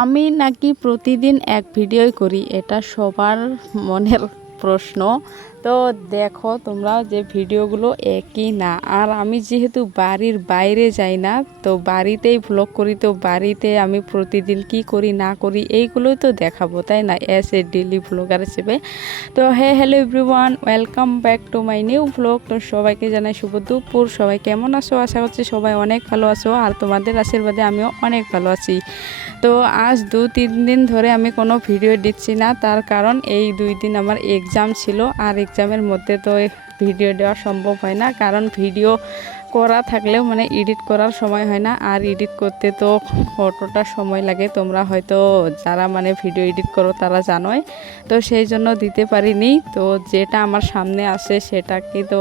আমি নাকি প্রতিদিন এক ভিডিওই করি, এটা সবার মনের প্রশ্ন। তো দেখো তোমরা যে ভিডিওগুলো একই না, আর আমি যেহেতু বাড়ির বাইরে যাই না, তো বাড়িতেই ভ্লগ করি, তো বাড়িতে আমি প্রতিদিন কি করি না করি এইগুলোই তো দেখাবো, তাই না, অ্যাজ এ ডেলি ভ্লগার হিসেবে। তো hello everyone, welcome back to my new vlog. তো সবাইকে জানাই শুভ দুপুর। সবাই কেমন আছো? আশা করছি সবাই অনেক ভালো আছো, আর তোমাদের আশীর্বাদে আমিও অনেক ভালো আছি। তো আজ 2-3 দিন ধরে আমি কোনো ভিডিও দিচ্ছি না, তার কারণ এই 2 দিন আমার এক্সাম ছিল, আর এক্সামের মধ্যে তো ভিডিও দেওয়া সম্ভব হয় না, কারণ ভিডিও করা থাকলেও মানে এডিট করার সময় হয় না, আর এডিট করতে তো কতটা সময় লাগে তোমরা হয়তো যারা মানে ভিডিও এডিট করো তারা জানোই। তো সেই জন্য দিতে পারিনি। তো যেটা আমার সামনে আসে সেটাকে তো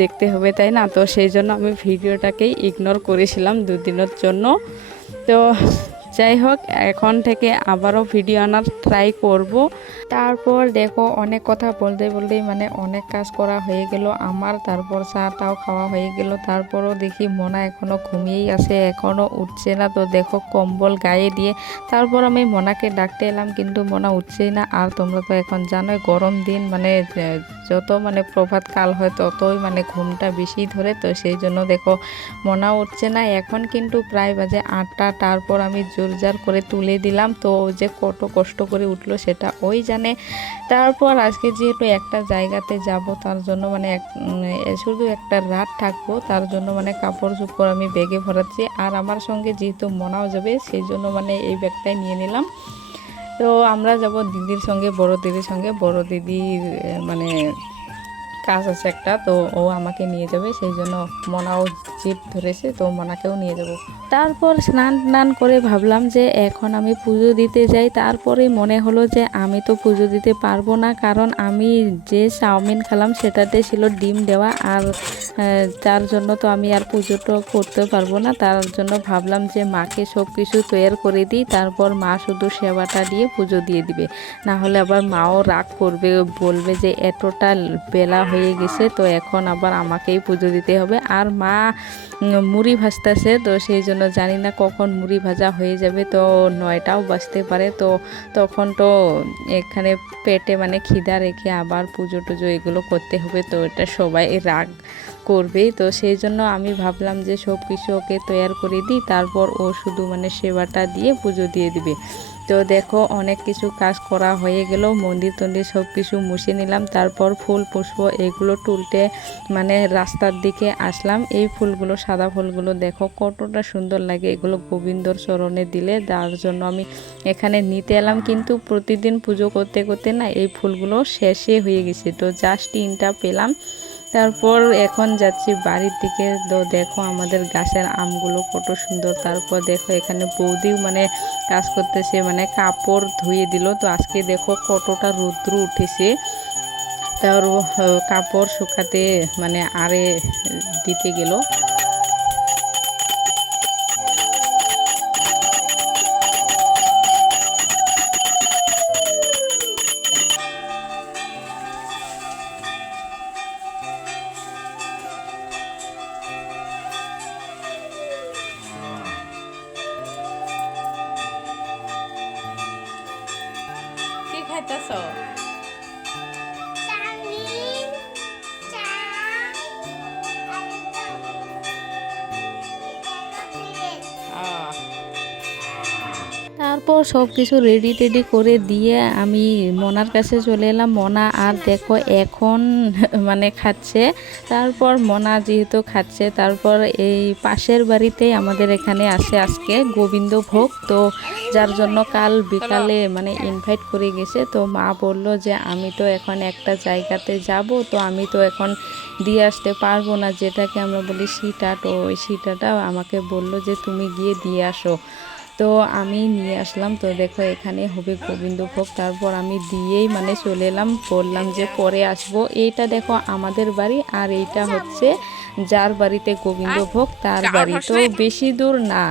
দেখতে হবে, তাই না? তো সেই জন্য আমি ভিডিওটাকেই ইগনোর করেছিলাম 2 দিনের জন্য। তো যাই হোক, এখন থেকে আবারও ভিডিও আনার ট্রাই করব। তারপর দেখো অনেক কথা বলতে বলতেই মানে অনেক কাজ করা হয়ে গেল আমার। তারপর চাটাও খাওয়া হয়ে গেল। তারপরও দেখি মোনা এখনও ঘুমিয়েই আছে, এখনও উঠছে না। তো দেখো কম্বল গায়ে দিয়ে তারপর আমি মোনাকে ডাকতে এলাম, কিন্তু মোনা উঠছেই না। আর তোমরা তো এখন জানোই গরম দিন, মানে যত মানে প্রভাত কাল হয় ততই মানে ঘুমটা বেশি ধরে। তো সেই জন্য দেখো মোনা উঠছে না। এখন কিন্তু প্রায় বাজে 8টা। তারপর আমি জোরজার করে তুলে দিলাম। তো যে কত কষ্ট করে উঠলো সেটা ওই জানে। তারপর আজকে যেহেতু একটা জায়গাতে যাব, তার জন্য মানে শুধু একটা রাত থাকবো, তার জন্য মানে কাপড় চোপড় আমি ব্যাগে ভরাচ্ছি। আর আমার সঙ্গে যেহেতু মোনাও যাবে, সেই জন্য মানে এই ব্যাগটাই নিয়ে নিলাম। তো আমরা যাব দিদির সঙ্গে, বড় দিদির সঙ্গে। বড় দিদির মানে কাজ আছে একটা, তো ও আমাকে নিয়ে যাবে, সেই জন্য মোনাও জিদ ধরেছে, তো মোনাকেও নিয়ে যাব। তারপর স্নান টান করে ভাবলাম যে এখন আমি পুজো দিতে যাই। তারপরে মনে হলো যে আমি তো পুজো দিতে পারবো না, কারণ আমি যে চাউমিন খেলাম সেটাতে ছিল ডিম দেওয়া, আর তার জন্য তো আমি আর পুজোটা করতে পারবো না। তার জন্য ভাবলাম যে মাকে সব কিছু তৈরি করে দিই, তারপর মা শুধু সেবাটা দিয়ে পুজো দিয়ে দিবে। না হলে আবার মাও রাগ করবে, বলবে যে এতটা বেলা হয়ে গেছে, তো এখন আবার আমাকেই পুজো দিতে হবে। আর মা মুড়ি ভাজতেছে, তো সেই জন্য জানি না কখন মুড়ি ভাজা হয়ে যাবে, তো 9টাও বাজতে পারে। তো তখন তো এখানে পেটে মানে খিদা রেখে আবার পুজো টুজো এগুলো করতে হবে, তো এটা সবাই রাগ করবেই। তো সেই জন্য আমি ভাবলাম যে সব কিছু ওকে তৈরি করে দিই, তারপর ও শুধু মানে সেবাটা দিয়ে পুজো দিয়ে দিবে। তো দেখো অনেক কিছু কাজ করা হয়ে গেল, মন্দির টন্দির সব কিছু মুছে নিলাম। তারপর ফুল পুষ্প এগুলো তুলতে মানে রাস্তার দিকে আসলাম। এই ফুলগুলো, সাদা ফুলগুলো দেখো কতটা সুন্দর লাগে, এগুলো গোবিন্দর চরণে দিলে, তার জন্য আমি এখানে নিতে এলাম। কিন্তু প্রতিদিন পুজো করতে করতে না এই ফুলগুলো শেষে হয়ে গেছে, তো জাস্ট 3টা পেলাম। তারপর এখন যাচ্ছি বাড়ির দিকে। তো দেখো আমাদের গাছের আমগুলো কত সুন্দর। তারপর দেখো এখানে বৌদিও মানে কাজ করতেছে, মানে কাপড় ধুয়ে দিল। তো আজকে দেখো কতটা রৌদ্র উঠেছে, তার কাপড় শুকাতে মানে আরে দিতে গেল। কি খাইতেছ? তারপর সব কিছু রেডি টেডি করে দিয়ে আমি মোনার কাছে চলে এলাম। মোনা আর দেখো এখন মানে খাচ্ছে। তারপর মোনা যেহেতু খাচ্ছে, তারপর এই পাশের বাড়িতেই আমাদের এখানে আসে আজকে গোবিন্দ ভোগ, তো যার জন্য কাল বিকালে মানে ইনভাইট করে গেছে। তো মা বলল যে আমি তো এখন একটা জায়গাতে যাব, তো আমি তো এখন দিয়ে আসতে পারবো না, যেটাকে আমরা বলি সিটা। তো ওই সিটাটা আমাকে বলল যে তুমি গিয়ে দিয়ে আসো। তো আমি নিয়ে আসলাম। তো দেখো এখানে হবে গোবিন্দভোগ। তারপর আমি দিয়েই মানে চলে এলাম, বললাম যে পরে আসবো। এইটা দেখো আমাদের বাড়ি, আর এইটা হচ্ছে যার বাড়িতে গোবিন্দভোগ তার বাড়ি। তো বেশি দূর না,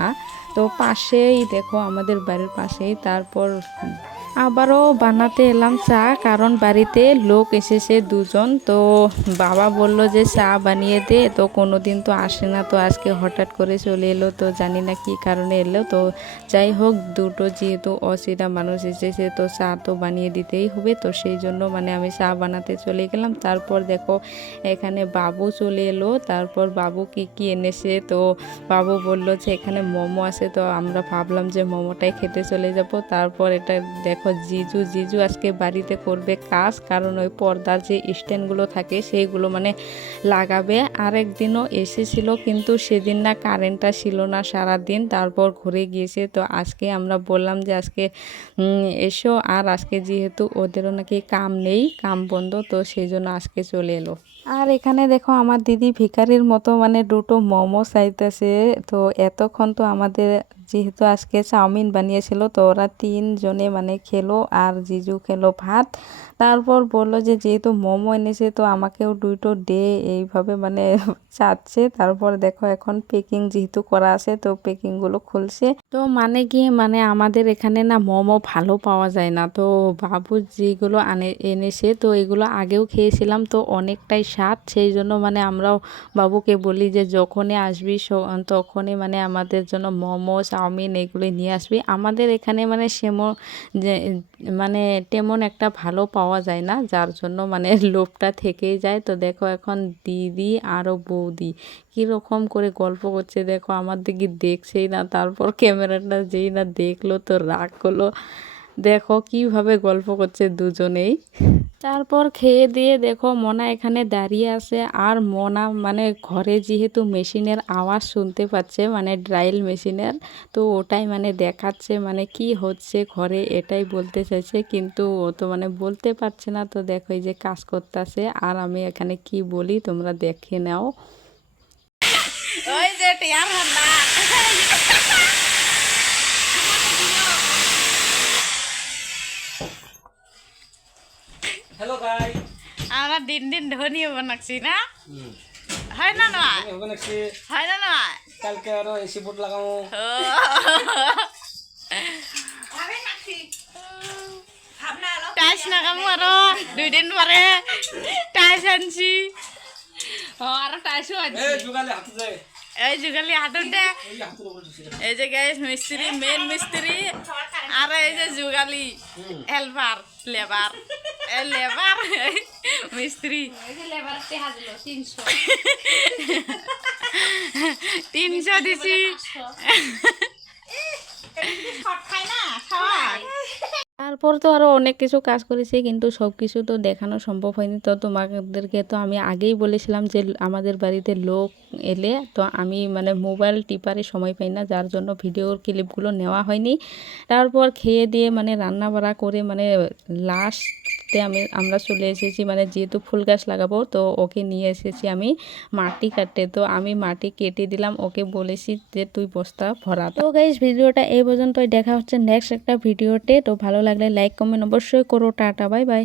তো পাশেই দেখো আমাদের বাড়ির পাশেই। তারপর আবারও বানাতে এলাম চা, কারণ বাড়িতে লোক এসেছে দুজন। তো বাবা বলল যে চা বানিয়ে দে, তো কোনো দিন তো আসে না, তো আজকে হঠাৎ করে চলে এলো, তো জানি না কী কারণে এলো। তো যাই হোক, দুটো যেহেতু অচেনা মানুষ এসেছে তো চা তো বানিয়ে দিতেই হবে, তো সেই জন্য মানে আমি চা বানাতে চলে গেলাম। তারপর দেখো এখানে বাবু চলে এলো। তারপর বাবু কি এনেছে, তো বাবু বলল যে এখানে মোমো আছে, তো আমরা ভাবলাম যে মোমোটাই খেতে চলে যাব। তারপর এটা দেখো জিজু আজকে বাড়িতে করবে কাজ, কারণ ওই পর্দার যে স্ট্যান্ডগুলো থাকে সেইগুলো মানে লাগাবে। আরেকদিনও এসেছিল কিন্তু সেদিন না কারেন্টটা ছিল না সারাদিন, তারপর ঘুরে গিয়েছে। তো আজকে আমরা বললাম যে আজকে এসো, আর আজকে যেহেতু ওদেরও নাকি কাম নেই, কাম বন্ধ, তো সেই জন্য আজকে চলে এলো। আর এখানে দেখো আমার দিদি ভিখারির মতো মানে দুটো মোমো চাইতেছে। তো এতক্ষণ তো আমাদের যেহেতু আজকে চাউমিন বানিয়েছিল, তো ওরা তিনজনে মানে খেলো, আর জিজু খেলো ভাত। তারপর বললো যে যেহেতু মোমো এনেছে তো আমাকেও দুটো দে, এইভাবে মানে চাচ্ছে। তারপর দেখো এখন পেকিং যেহেতু করা আছে তো পেকিংগুলো খুলছে। তো মানে কি মানে আমাদের এখানে না মোমো ভালো পাওয়া যায় না, তো বাবু যেগুলো এনেছে তো এগুলো আগেও খেয়েছিলাম, তো অনেকটাই স্বাদ। সেই জন্য মানে আমরাও বাবুকে বলি যে যখনই আসবি তখনই মানে আমাদের জন্য মোমো চাউমিন এগুলো নিয়ে আসবি। আমাদের এখানে মানে যে মানে তেমন একটা ভালো পাওয়া যায় না, যার জন্য মানে লোভটা থেকেই যায়। তো দেখো এখন দিদি আরও বৌদি কীরকম করে গল্প করছে, দেখো আমার দিকে দেখছেই না। তারপর ক্যামেরাটা যেই না দেখলো তো রাগ করলো, দেখো কিভাবে গল্প করছে দুজনেই। তারপর খেয়ে দিয়ে দেখো মনা এখানে দাঁড়িয়ে আছে, আর মনা মানে ঘরে যেহেতু মেশিনের আওয়াজ শুনতে পাচ্ছে মানে ড্রাইল মেশিনের, তো ওটাই মানে দেখাচ্ছে মানে কি হচ্ছে ঘরে, এটাই বলতে চাইছে, কিন্তু ও তো মানে বলতে পারছে না। তো দেখো এই যে কাজ করতেছে, আর আমি এখানে কি বলি তোমরা দেখে নাও। ওই যে টিয়ার হান্না হ্যালো গাইস, আমরা দিন দিন ধনী বানাচ্ছি না, হয় না নয়, হবে নাকি? হয় না নয়। কালকে আরো এসি বোর্ড লাগাবো। টাইস নাগামু আরো 2 দিন পরে টাইস আনছি, আরো টাইসও এ আনছি। জুগালে হাতে যায়, এই যুগালি হাততে এই হাতের উপর দিছে। এই যে গাইস মিস্ত্রি, মেন মিস্ত্রি, আর এই যে যুগালি হেল্পার লেবার, এই লেবার মিস্ত্রি। এই যে লেবার টেহা দিল 300 দিছি। তারপর তো আরও অনেক কিছু কাজ করেছি, কিন্তু সব কিছু তো দেখানো সম্ভব হয়নি। তো তোমাদেরকে তো আমি আগেই বলেছিলাম যে আমাদের বাড়িতে লোক এলে তো আমি মানে মোবাইল টিপারে সময় পাই না, যার জন্য ভিডিওর ক্লিপগুলো নেওয়া হয়নি। তারপর খেয়ে দিয়ে মানে রান্না বাড়া করে মানে লাস্টে আমরা চলে এসেছি, মানে যেহেতু ফুল গাছ লাগাবো তো ওকে নিয়ে এসেছি আমি মাটি কাটতে। তো আমি মাটি কেটে দিলাম, ওকে বলেছি যে তুই বস্তা ভরা। তো গাইস ভিডিওটা এই পর্যন্তই, দেখা হচ্ছে নেক্সট একটা ভিডিওতে। তো ভালো লাগলে লাইক কমেন্ট অবশ্যই করো। Tata bye bye.